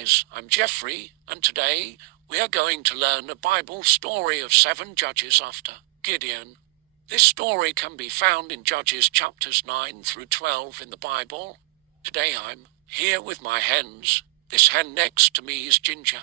guys, I'm Jeffrey, and today we are going to learn a Bible story of 7 judges after Gideon. This story can be found in Judges chapters 9 through 12 in the Bible. Today I'm here with my hens. This hen next to me is Ginger.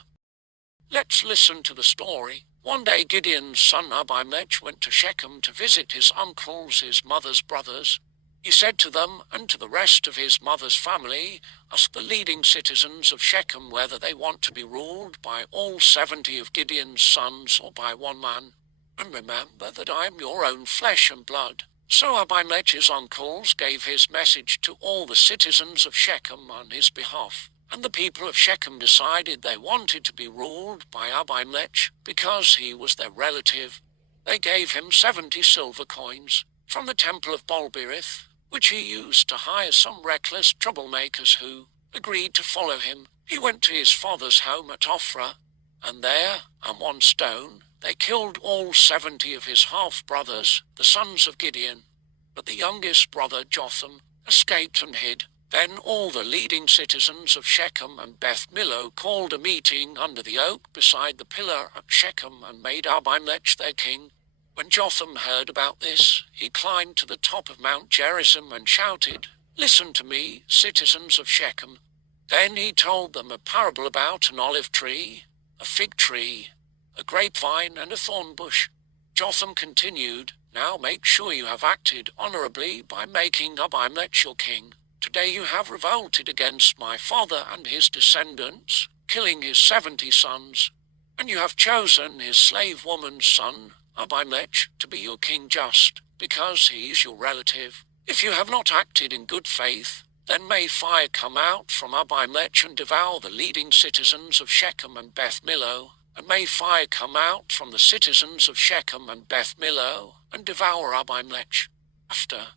Let's listen to the story. One day Gideon's son Abimelech went to Shechem to visit his uncles, his mother's brothers. He said to them and to the rest of his mother's family, "Ask the leading citizens of Shechem whether they want to be ruled by all 70 of Gideon's sons or by one man. And remember that I am your own flesh and blood." So Abimelech's uncles gave his message to all the citizens of Shechem on his behalf. And the people of Shechem decided they wanted to be ruled by Abimelech because he was their relative. They gave him 70 silver coins from the temple of Bolberith, which he used to hire some reckless troublemakers who agreed to follow him. He went to his father's home at Ophrah, and there, on one stone, they killed all 70 of his half-brothers, the sons of Gideon. But the youngest brother, Jotham, escaped and hid. Then all the leading citizens of Shechem and Beth Millo called a meeting under the oak beside the pillar at Shechem and made Abimelech their king. When Jotham heard about this, he climbed to the top of Mount Gerizim and shouted, "Listen to me, citizens of Shechem." Then he told them a parable about an olive tree, a fig tree, a grapevine, and a thorn bush. Jotham continued, "Now make sure you have acted honorably by making Abimelech your king. Today you have revolted against my father and his descendants, killing his 70 sons, and you have chosen his slave woman's son, Abimelech, to be your king just, because he is your relative. If you have not acted in good faith, then may fire come out from Abimelech and devour the leading citizens of Shechem and Beth Millo, and may fire come out from the citizens of Shechem and Beth Millo and devour Abimelech." After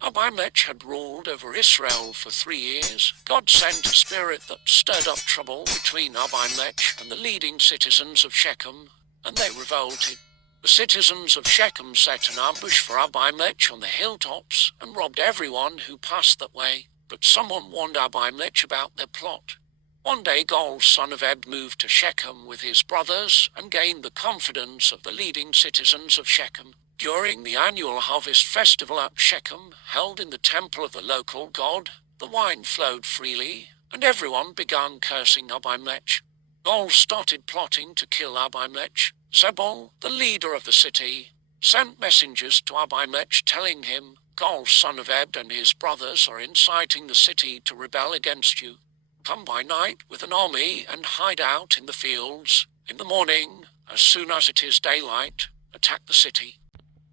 Abimelech had ruled over Israel for 3 years, God sent a spirit that stirred up trouble between Abimelech and the leading citizens of Shechem, and they revolted. The citizens of Shechem set an ambush for Abimelech on the hilltops and robbed everyone who passed that way. But someone warned Abimelech about their plot. One day Gaal, son of Ebed, moved to Shechem with his brothers and gained the confidence of the leading citizens of Shechem. During the annual harvest festival at Shechem, held in the temple of the local god, the wine flowed freely, and everyone began cursing Abimelech. Gaal started plotting to kill Abimelech. Zebul, the leader of the city, sent messengers to Abimelech telling him, "Gaal, son of Ebed, and his brothers are inciting the city to rebel against you. Come by night with an army and hide out in the fields. In the morning, as soon as it is daylight, attack the city.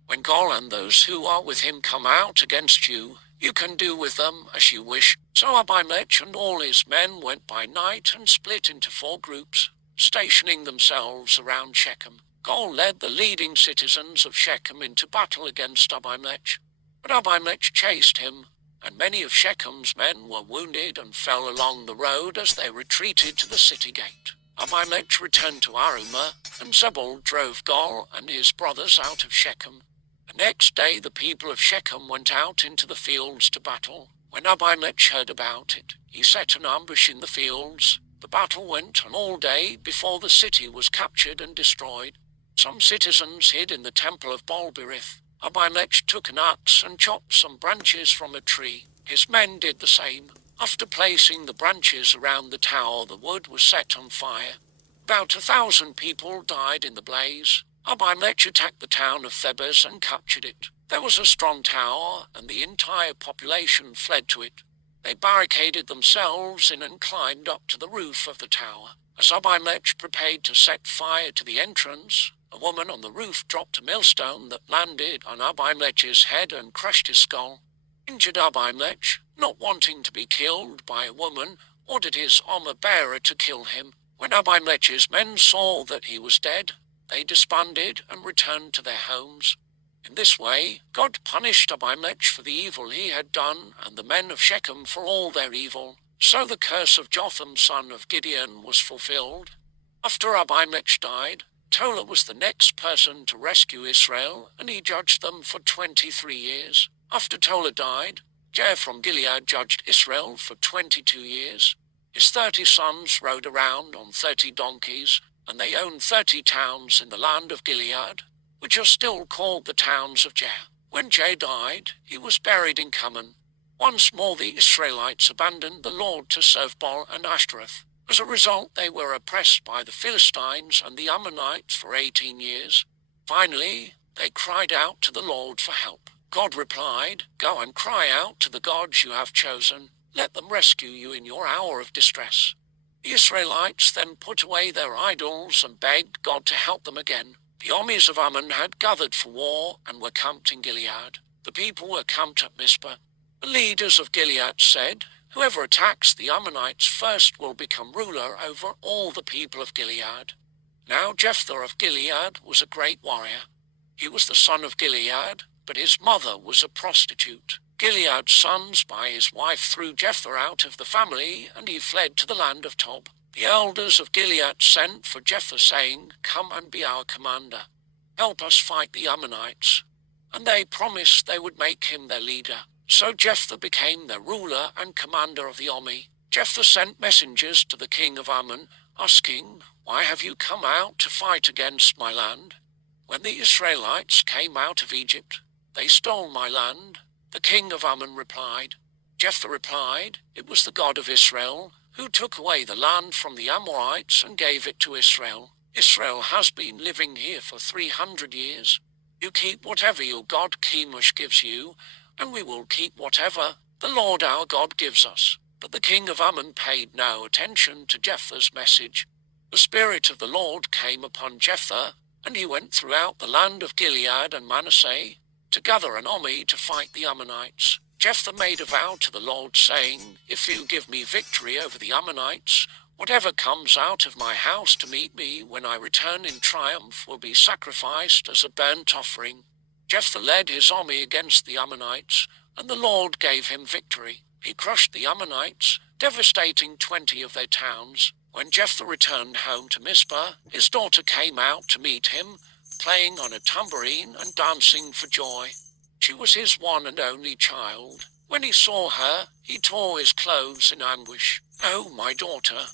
When Gaal and those who are with him come out against you, you can do with them as you wish." So Abimelech and all his men went by night and split into 4 groups, stationing themselves around Shechem. Gaal led the leading citizens of Shechem into battle against Abimelech, but Abimelech chased him, and many of Shechem's men were wounded and fell along the road as they retreated to the city gate. Abimelech returned to Arumah, and Zebul drove Gaal and his brothers out of Shechem. The next day the people of Shechem went out into the fields to battle. When Abimelech heard about it, he set an ambush in the fields. The battle went on all day before the city was captured and destroyed. Some citizens hid in the temple of Bolberith. Abimelech took an axe and chopped some branches from a tree. His men did the same. After placing the branches around the tower, the wood was set on fire. About 1,000 people died in the blaze. Abimelech attacked the town of Thebez and captured it. There was a strong tower, and the entire population fled to it. They barricaded themselves in and climbed up to the roof of the tower. As Abimelech prepared to set fire to the entrance, a woman on the roof dropped a millstone that landed on Abimelech's head and crushed his skull. Injured Abimelech, not wanting to be killed by a woman, ordered his armor-bearer to kill him. When Abimelech's men saw that he was dead, they disbanded and returned to their homes. In this way, God punished Abimelech for the evil he had done, and the men of Shechem for all their evil. So the curse of Jotham, son of Gideon, was fulfilled. After Abimelech died, Tola was the next person to rescue Israel, and he judged them for 23 years. After Tola died, Jair from Gilead judged Israel for 22 years. His 30 sons rode around on 30 donkeys, and they owned 30 towns in the land of Gilead, which are still called the towns of Jah. When Jah died, he was buried in Cummon. Once more the Israelites abandoned the Lord to serve Baal and Ashtoreth. As a result, they were oppressed by the Philistines and the Ammonites for 18 years. Finally, they cried out to the Lord for help. God replied, "Go and cry out to the gods you have chosen. Let them rescue you in your hour of distress." The Israelites then put away their idols and begged God to help them again. The armies of Ammon had gathered for war and were camped in Gilead. The people were camped at Mizpah. The leaders of Gilead said, "Whoever attacks the Ammonites first will become ruler over all the people of Gilead." Now Jephthah of Gilead was a great warrior. He was the son of Gilead, but his mother was a prostitute. Gilead's sons by his wife threw Jephthah out of the family, and he fled to the land of Tob. The elders of Gilead sent for Jephthah, saying, "Come and be our commander. Help us fight the Ammonites." And they promised they would make him their leader. So Jephthah became their ruler and commander of the army. Jephthah sent messengers to the king of Ammon, asking, "Why have you come out to fight against my land?" When the Israelites came out of Egypt, they stole my land. The king of Ammon replied. Jephthah replied, "It was the God of Israel who took away the land from the Amorites and gave it to Israel. Israel has been living here for 300 years. You keep whatever your god Chemosh gives you, and we will keep whatever the Lord our God gives us." But the king of Ammon paid no attention to Jephthah's message. The Spirit of the Lord came upon Jephthah, and he went throughout the land of Gilead and Manasseh to gather an army to fight the Ammonites. Jephthah made a vow to the Lord, saying, "If you give me victory over the Ammonites, whatever comes out of my house to meet me when I return in triumph will be sacrificed as a burnt offering." Jephthah led his army against the Ammonites, and the Lord gave him victory. He crushed the Ammonites, devastating 20 of their towns. When Jephthah returned home to Mizpah, his daughter came out to meet him, playing on a tambourine and dancing for joy. She was his one and only child. When he saw her, he tore his clothes in anguish. "Oh, my daughter,"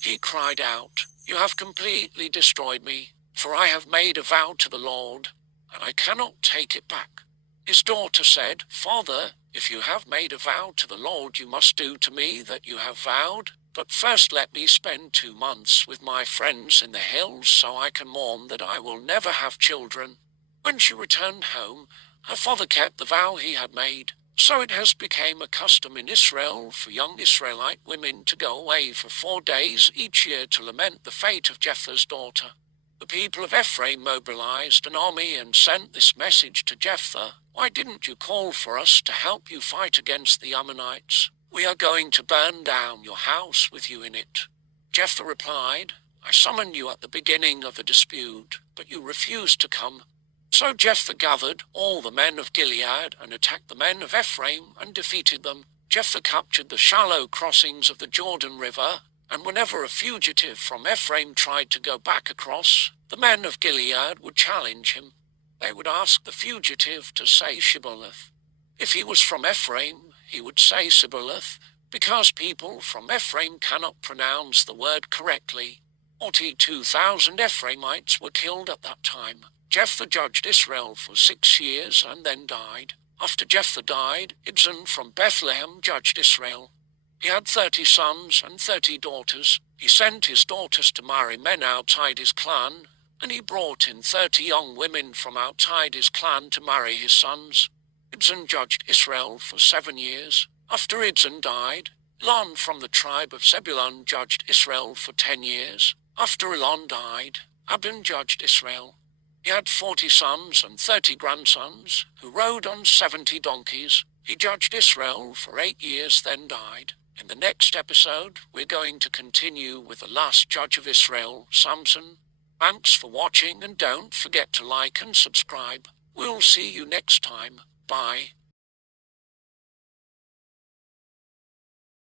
he cried out, "you have completely destroyed me, for I have made a vow to the Lord, and I cannot take it back." His daughter said, "Father, if you have made a vow to the Lord, you must do to me that you have vowed. But first let me spend 2 months with my friends in the hills so I can mourn that I will never have children." When she returned home, her father kept the vow he had made. So it has become a custom in Israel for young Israelite women to go away for 4 days each year to lament the fate of Jephthah's daughter. The people of Ephraim mobilized an army and sent this message to Jephthah, "Why didn't you call for us to help you fight against the Ammonites? We are going to burn down your house with you in it." Jephthah replied, "I summoned you at the beginning of the dispute, but you refused to come." So Jephthah gathered all the men of Gilead and attacked the men of Ephraim and defeated them. Jephthah captured the shallow crossings of the Jordan River, and whenever a fugitive from Ephraim tried to go back across, the men of Gilead would challenge him. They would ask the fugitive to say Shibboleth. If he was from Ephraim, he would say Sibboleth, because people from Ephraim cannot pronounce the word correctly. 42,000 Ephraimites were killed at that time. Jephthah judged Israel for 6 years and then died. After Jephthah died, Ibzan from Bethlehem judged Israel. He had 30 sons and 30 daughters. He sent his daughters to marry men outside his clan, and he brought in 30 young women from outside his clan to marry his sons. Ibzan judged Israel for 7 years. After Ibzan died, Elon from the tribe of Zebulun judged Israel for 10 years. After Elon died, Abin judged Israel. He had 40 sons and 30 grandsons, who rode on 70 donkeys. He judged Israel for 8 years, then died. In the next episode, we're going to continue with the last judge of Israel, Samson. Thanks for watching, and don't forget to like and subscribe. We'll see you next time. Bye.